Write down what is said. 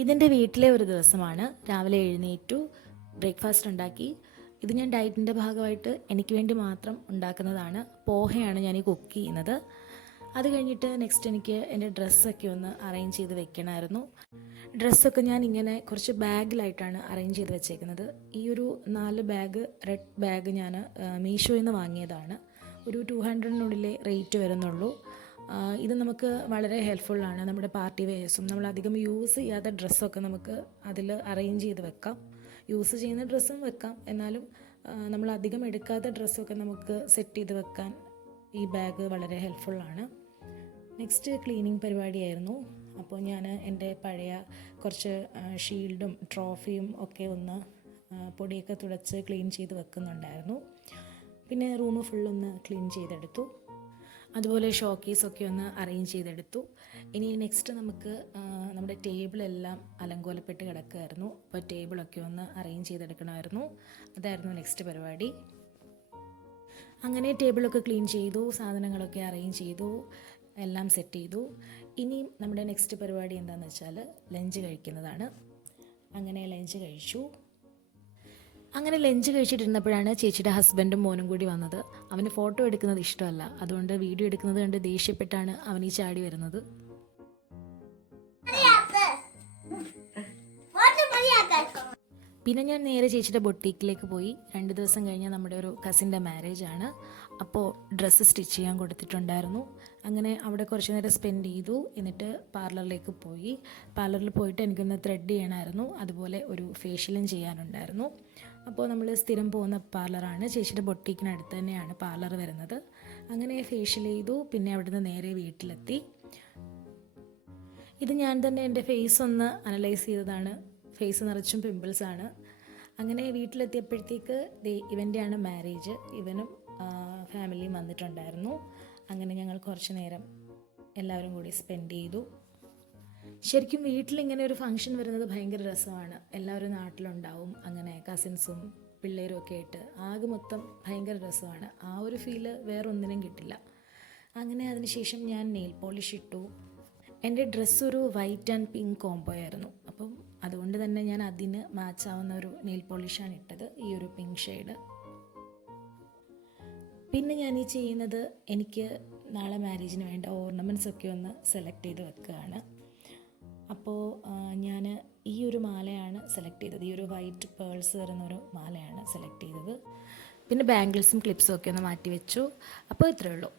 ഇതെൻ്റെ വീട്ടിലെ ഒരു ദിവസമാണ്. രാവിലെ എഴുന്നേറ്റു, ബ്രേക്ക്ഫാസ്റ്റ് ഉണ്ടാക്കി. ഇത് ഞാൻ ഡയറ്റിൻ്റെ ഭാഗമായിട്ട് എനിക്ക് വേണ്ടി മാത്രം ഉണ്ടാക്കുന്നതാണ്. പോഹയാണ് ഞാൻ ഈ കുക്ക് ചെയ്യുന്നത്. അത് കഴിഞ്ഞിട്ട് നെക്സ്റ്റ് എനിക്ക് എൻ്റെ ഡ്രസ്സൊക്കെ ഒന്ന് അറേഞ്ച് ചെയ്ത് വെക്കണമായിരുന്നു. ഡ്രസ്സൊക്കെ ഞാൻ ഇങ്ങനെ കുറച്ച് ബാഗിലായിട്ടാണ് അറേഞ്ച് ചെയ്ത് വെച്ചേക്കുന്നത്. ഈ ഒരു 4 ബാഗ്, റെഡ് ബാഗ് ഞാൻ മീഷോയിൽ നിന്ന് വാങ്ങിയതാണ്. ഒരു 200-നുള്ളിലേ റേറ്റ് വരുന്നുള്ളൂ. ഇത് നമുക്ക് വളരെ ഹെൽപ്ഫുള്ളാണ്. നമ്മുടെ പാർട്ടി വെയേഴ്സും നമ്മളധികം യൂസ് ചെയ്യാത്ത ഡ്രസ്സൊക്കെ നമുക്ക് അതിൽ അറേഞ്ച് ചെയ്ത് വെക്കാം. യൂസ് ചെയ്യുന്ന ഡ്രസ്സും വെക്കാം, എന്നാലും നമ്മളധികം എടുക്കാത്ത ഡ്രസ്സൊക്കെ നമുക്ക് സെറ്റ് ചെയ്ത് വെക്കാൻ ഈ ബാഗ് വളരെ ഹെൽപ്ഫുള്ളാണ്. നെക്സ്റ്റ് ക്ലീനിങ് പരിപാടിയായിരുന്നു. അപ്പോൾ ഞാൻ എൻ്റെ പഴയ കുറച്ച് ഷീൽഡും ട്രോഫിയും ഒക്കെ ഒന്ന് പൊടിയൊക്കെ തുടച്ച് ക്ലീൻ ചെയ്ത് വെക്കുന്നുണ്ടായിരുന്നു. പിന്നെ റൂം ഫുള്ളൊന്ന് ക്ലീൻ ചെയ്തെടുത്തു. അതുപോലെ ഷോക്കേസൊക്കെ ഒന്ന് അറേഞ്ച് ചെയ്തെടുത്തു. ഇനി നെക്സ്റ്റ് നമുക്ക് നമ്മുടെ ടേബിളെല്ലാം അലങ്കോലപ്പെട്ട് കിടക്കുമായിരുന്നു. അപ്പോൾ ടേബിളൊക്കെ ഒന്ന് അറേഞ്ച് ചെയ്തെടുക്കണമായിരുന്നു. അതായിരുന്നു നെക്സ്റ്റ് പരിപാടി. അങ്ങനെ ടേബിളൊക്കെ ക്ലീൻ ചെയ്തു, സാധനങ്ങളൊക്കെ അറേഞ്ച് ചെയ്തു, എല്ലാം സെറ്റ് ചെയ്തു. ഇനി നമ്മുടെ നെക്സ്റ്റ് പരിപാടി എന്താണെന്ന് വെച്ചാൽ ലഞ്ച് കഴിക്കുന്നതാണ്. അങ്ങനെ ലഞ്ച് കഴിച്ചു. അങ്ങനെ ലഞ്ച് കഴിച്ചിട്ടിരുന്നപ്പോഴാണ് ചേച്ചിയുടെ ഹസ്ബൻഡും മോനും കൂടി വന്നത്. അവന് ഫോട്ടോ എടുക്കുന്നത് ഇഷ്ടമല്ല, അതുകൊണ്ട് വീഡിയോ എടുക്കുന്നത് കണ്ട് ദേഷ്യപ്പെട്ടാണ് അവൻ ഈ ചാടി വരുന്നത്. പിന്നെ ഞാൻ നേരെ ചേച്ചിയുടെ ബൊട്ടീക്കിലേക്ക് പോയി. 2 ദിവസം കഴിഞ്ഞ് നമ്മുടെ ഒരു കസിൻ്റെ മാരേജ് ആണ്. അപ്പോൾ ഡ്രസ്സ് സ്റ്റിച്ച് ചെയ്യാൻ കൊടുത്തിട്ടുണ്ടായിരുന്നു. അങ്ങനെ അവിടെ കുറച്ച് നേരം സ്പെൻഡ് ചെയ്തു. എന്നിട്ട് പാർലറിലേക്ക് പോയി. പാർലറിൽ പോയിട്ട് എനിക്കൊന്ന് ത്രെഡ് ചെയ്യണമായിരുന്നു, അതുപോലെ ഒരു ഫേഷ്യലും ചെയ്യാനുണ്ടായിരുന്നു. അപ്പോൾ നമ്മൾ സ്ഥിരം പോകുന്ന പാർലറാണ്, ചേച്ചിയുടെ ബൊട്ടീക്കിനടുത്ത് തന്നെയാണ് പാർലർ വരുന്നത്. അങ്ങനെ ഫേഷ്യൽ ചെയ്തു. പിന്നെ അവിടുന്ന് നേരെ വീട്ടിലെത്തി. ഇത് ഞാൻ തന്നെ എൻ്റെ ഫേസ് ഒന്ന് അനലൈസ് ചെയ്തതാണ്. ഫേസ് നിറച്ചും പിമ്പിൾസാണ്. അങ്ങനെ വീട്ടിലെത്തിയപ്പോഴത്തേക്ക് ഇവൻ്റെയാണ് മാരേജ്. ഇവനും ഫാമിലിയും വന്നിട്ടുണ്ടായിരുന്നു. അങ്ങനെ ഞങ്ങൾ കുറച്ച് നേരം എല്ലാവരും കൂടി സ്പെൻഡ് ചെയ്തു. ശരിക്കും വീട്ടിലിങ്ങനെ ഒരു ഫംഗ്ഷൻ വരുന്നത് ഭയങ്കര രസമാണ്. എല്ലാവരും നാട്ടിലുണ്ടാവും. അങ്ങനെ കസിൻസും പിള്ളേരും ഒക്കെ ആയിട്ട് ആകെ മൊത്തം ഭയങ്കര രസമാണ്. ആ ഒരു ഫീല് വേറൊന്നിനും കിട്ടില്ല. അങ്ങനെ അതിനുശേഷം ഞാൻ നെയിൽ പോളിഷ് ഇട്ടു. എൻ്റെ ഡ്രസ്സ് ഒരു വൈറ്റ് ആൻഡ് പിങ്ക് കോംബോ ആയിരുന്നു. അപ്പം അതുകൊണ്ട് തന്നെ ഞാൻ അതിന് മാച്ചാവുന്ന ഒരു നെയിൽ പോളിഷാണ് ഇട്ടത്, ഈ ഒരു പിങ്ക് ഷെയ്ഡ്. പിന്നെ ഞാൻ ഈ ചെയ്യുന്നത് എനിക്ക് നാളെ മാരേജിന് വേണ്ട ഓർണമെൻറ്റ്സ് ഒക്കെ ഒന്ന് സെലക്ട് ചെയ്ത് വെക്കുകയാണ്. അപ്പോൾ ഞാൻ ഈ ഒരു മാലയാണ് സെലക്ട് ചെയ്തത്. ഈ ഒരു വൈറ്റ് പേൾസ് വരുന്നൊരു മാലയാണ് സെലക്ട് ചെയ്തത്. പിന്നെ ബാംഗിൾസും ക്ലിപ്സും ഒക്കെ ഒന്ന് മാറ്റി വെച്ചു. അപ്പോൾ ഇത്രയേ ഉള്ളൂ.